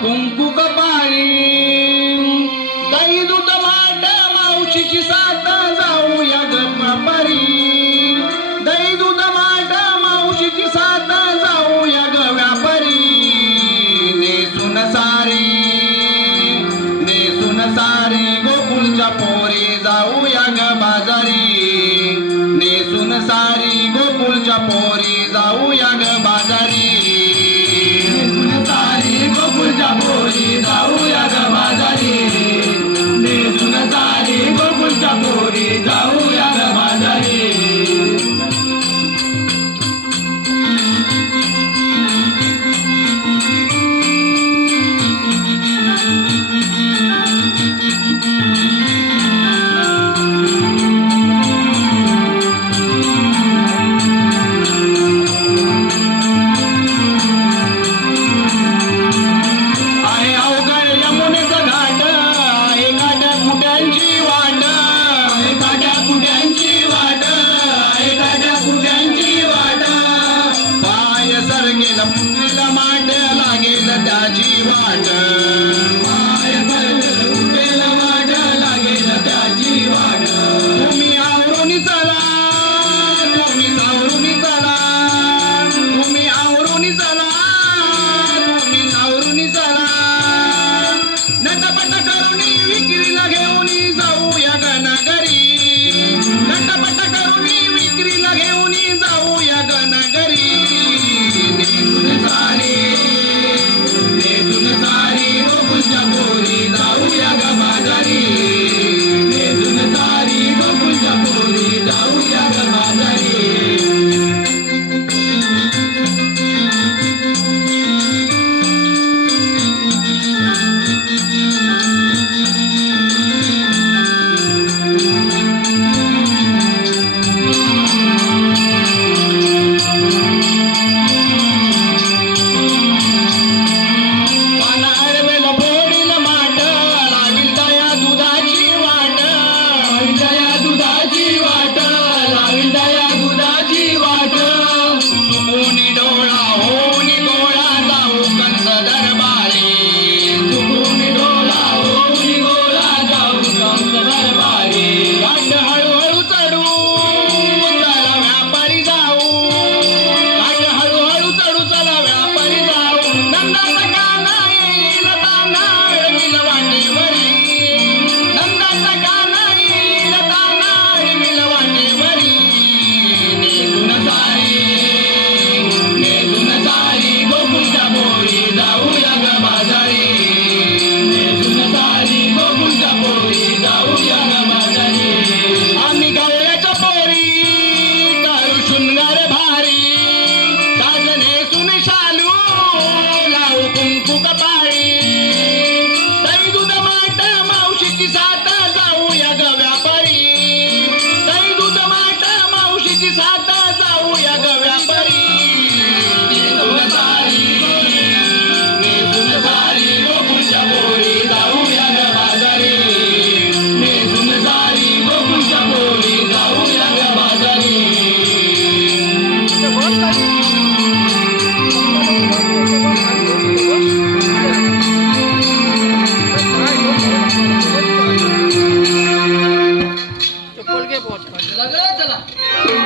कुंकू कपाळी गाई दूध माट मावशीची साता నేసునిషాలు 大哥，咋了？